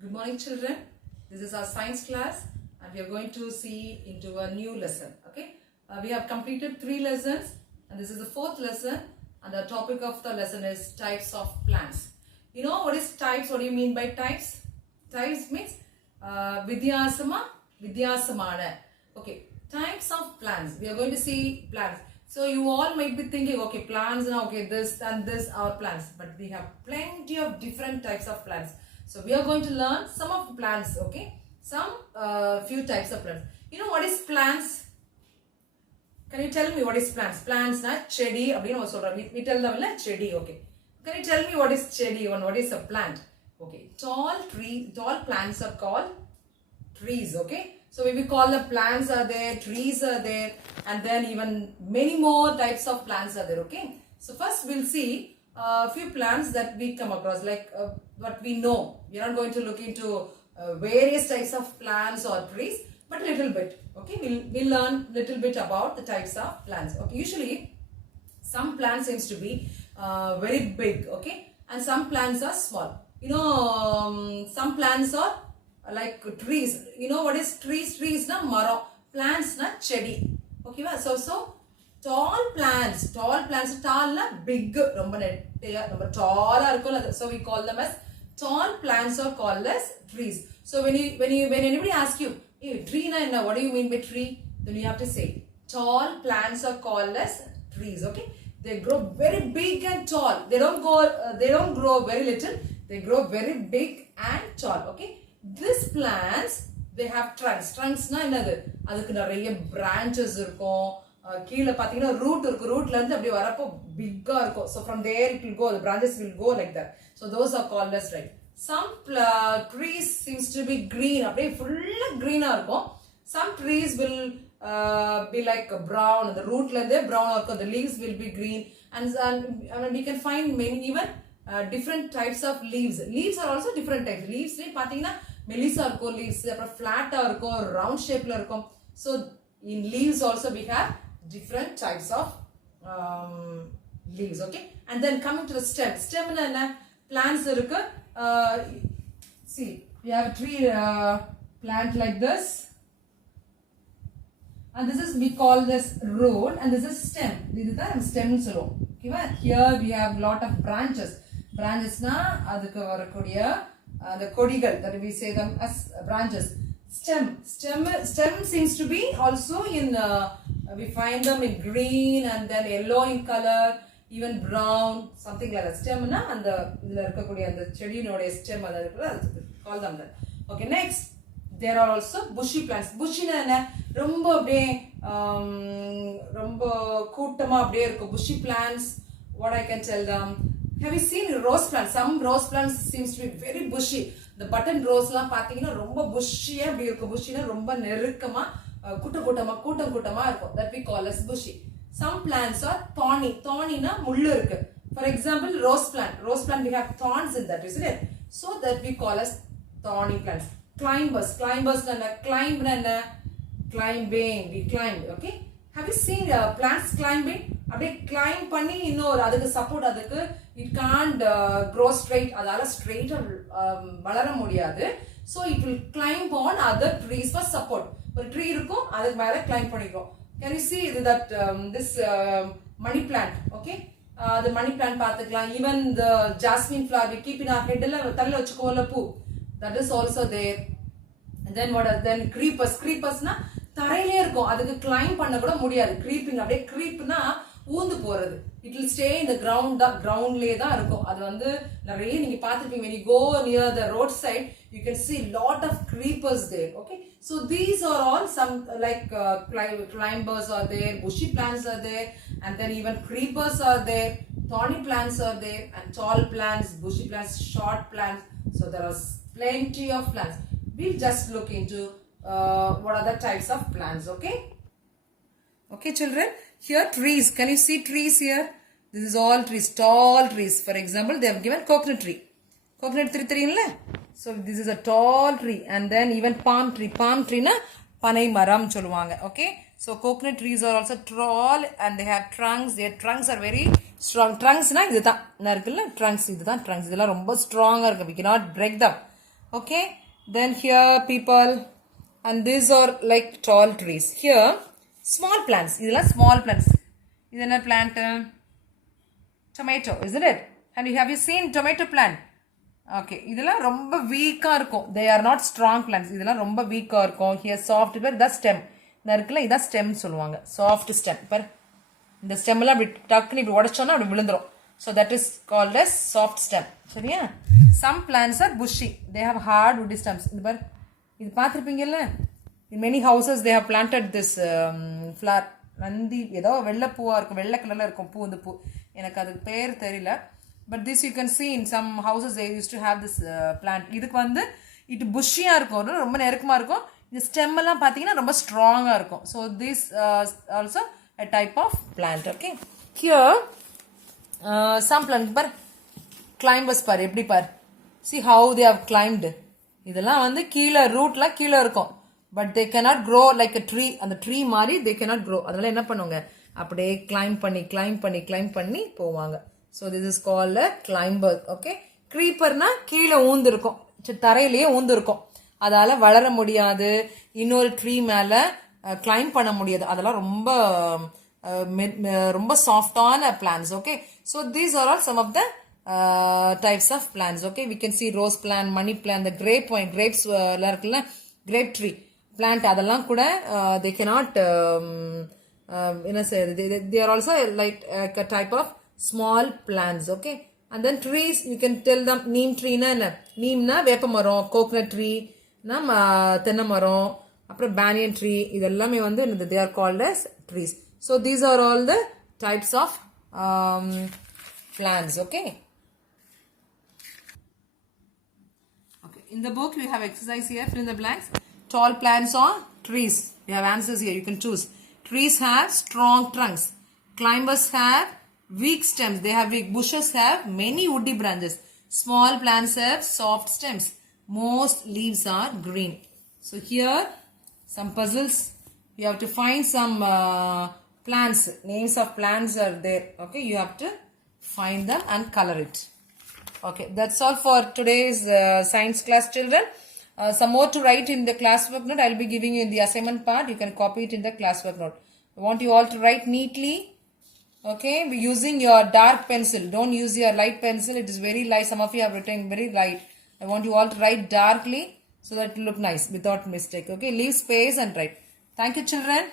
Good morning, children. This is our science class and we are going to see into a new lesson. Okay, we have completed 3 lessons and this is the 4th lesson, and the topic of the lesson is types of plants. You know what is types? What do you mean by types? Types means vidyasama, vidyasamana. Okay, types of plants. We are going to see plants. So you all might be thinking, okay, plants now, okay, this and this are plants, but we have plenty of different types of plants. So we are going to learn some of the plants, okay, some few types of plants. You know what is plants? Can you tell me what is plants? Plants na chedi abdinu we tell them la chedi, okay. Can you tell me what is chedi and what is a plant? Okay, tall plants are called trees, okay. So we call the plants are there, trees are there, and then even many more types of plants are there, okay. So first we'll see a few plants that we come across, like what we know. We are not going to look into various types of plants or trees, but a little bit, okay. We'll learn little bit about the types of plants, okay. Usually some plants seems to be very big, okay, and some plants are small. You know, some plants are like trees. You know what is trees? Trees na maro, plants na chedi, okay. So tall plants, tall na big, romba tall, so we call them as tall plants or called as trees. So when anybody asks you, hey, tree na what do you mean by tree? Then you have to say tall plants are called as trees, okay. They grow very big and tall. They don't grow very little. They grow very big and tall, okay. These plants, they have trunks. Trunks na enadhu? Adukku nariya branches irukum. Keela pathina root irukku. Root la irundhu appadi varappo big ah irukum. So from there it will go. The branches will go like that. So those are called as right. Some trees seems to be green. Appadi full green ah irukum. Some trees will be like brown. The root la irundhe brown ah irukum. The leaves will be green. And I mean, we can find many even different types of leaves. Leaves are also different types. Leaves le pathina melissa irukkum leaves, flat ah irukkum, round shape la irukkum. So in leaves also we have different types of leaves, okay. And then coming to the stem. Stem na enna? Plants irukku. See, we have a tree plant like this, and this is, we call this root, and this is stem. This is the stem solluvom, okay. Here we have lot of branches. Branches na adukku varakodiya the kodigal, that we say them as branches. Stem seems to be also in we find them in green and then yellow in color, even brown, something like that. Stem na and the idla irukakodiya and the chedi node stem adha call them that, okay. Next, there are also bushy plants. Bushy na enna? Romba apdi romba kootama apdi irukku bushy plants. What I can tell them, have you seen rose plants? Some rose plants seems to be very bushy. The button rose la pathina romba bushy ah apdi irukku. Bushy na romba nerukkama கூட்டமா இருக்கும். That we call as bushy. Some plants are thorny. Thorny na mullu irukku. For example, rose plant. Rose plant we have thorns in that, isn't it? So that we call as thorny plants. Climbers. Climbers na climb na climbing. We climbed, okay. Have you seen plants climbing? Abbe climb panni innor adukku support, adukku it can't grow straight. Adala straight valara mudiyadhu. So it will climb on other trees for support. Or tree irukum, adukku mela climb panikum. Can you see that this money plant, okay. The money plant paathukalam. Even the jasmine flower we keep in our head la talla vechukola poo, that is also there. And then what are then creepers na தரையிலே இருக்கும். அதுக்கு climb பண்ண கூட முடியாது. creeping அப்படியே creep na ஊந்து போறது. It will stay in the groundலயே தான் இருக்கும். அது வந்து நிறைய நீங்க பாத்துப்பீங்க. When you go near the roadside, you can see lot of creepers there, okay. So these are all some like climbers are there, bushy plants are there, and then even creepers are there, thorny plants are there, and tall plants, bushy plants, short plants. So there are plenty of plants. We'll just look into what are the types of plants, okay. Okay, children, here trees. Can you see trees here? This is all trees, tall trees. For example, they have given coconut tree. Coconut tree illa? So this is a tall tree. And then even palm tree. Palm tree na panai maram solluvaanga, okay. So coconut trees are also tall and they have trunks. Their trunks are very strong. Trunks na idhu dhaan na irukilla. Trunks idhu dhaan trunks. Idella romba strong ah irukku. We cannot break them. Okay, then here people, and these are like tall trees. Here, small plants. These are small plants. This is a plant, tomato, isn't it? And have you seen tomato plant? Okay, இதெல்லாம் ரொம்ப வீக்கா இருக்கும். They are not strong plants. இதெல்லாம் ரொம்ப வீக்கா இருக்கும். Here soft, இதான் stem. இந்த இருக்குல்ல இதான் stem சொல்லுவாங்க. Soft stem. பாரு, இந்த stem எல்லாம் அப்படி டக்குன்னு இப்படி உடைச்சோன்னா அப்படி விழுந்துரும். So that is called as soft stem. சரியா? Some plants are bushy. They have hard woody stems. இது பாரு, இது பார்த்திருப்பீங்கல்ல? In many houses they have planted this flower. Nandi ஏதோ வெள்ளை பூவா இருக்கும், வெள்ளை கலர்ல இருக்கும் பூ. இந்த பூ எனக்கு அது பேர் தெரியல. But this you can see in some houses they used to have this plant. இதுக்கு வந்து இது புஷ்ஷியா இருக்கும், ரொம்ப நெருக்கமா இருக்கும். இந்த ஸ்டெம் எல்லாம் பாத்தீங்கன்னா ரொம்ப ஸ்ட்ராங்கா இருக்கும். So this also a type of plant. Okay, here some plant par climbers par எப்படி பார், see how they have climbed. இதெல்லாம் வந்து கீழ ரூட்ல கீழ இருக்கும், but they cannot grow like a tree. அந்த ட்ரீ மாதிரி they cannot grow. அதனால என்ன பண்ணுவாங்க, அப்படியே climb பண்ணி போவாங்க. So this is called a climber. Okay, creeper na கீழ ஊந்து இருக்கும், தரையிலேயே ஊந்து இருக்கும், அதால வளர முடியாது, இன்னொரு ட்ரீ மேல climb பண்ண முடியாது. அதெல்லாம் ரொம்ப சாஃப்டான plants. Okay, so these are all some of the types of plants. Okay, we can see rose plant, money plant, the grapes எல்லாம் இருக்குல்ல, grape tree plant, அதெல்லாம் கூட they cannot என்ன say, they are also like a type of small plants. Okay, and then trees you can tell them. neem tree na enna, neem na வேப்ப மரம், coconut tree na தென்னை மரம், அப்புறம் banyan tree, இதெல்லாமே வந்து they are called as trees. So these are all the types of plants. Okay, okay, in the book we have exercise here, fill in the blanks. Tall plants or trees, we have answers here, you can choose. Trees have strong trunks, climbers have weak stems, they have weak. Bushes have many woody branches. Small plants have soft stems. Most leaves are green. So here some puzzles, you have to find some plants, names of plants are there. Okay, you have to find them and color it. Okay, that's all for today's science class, children. Some more to write in the classwork note. I'll be giving you in the assignment part. You can copy it in the classwork note. I want you all to write neatly. Okay, we're using your dark pencil. Don't use your light pencil. It is very light. Some of you have written very light. I want you all to write darkly so that it will look nice without mistake. Okay, leave space and write. Thank you, children.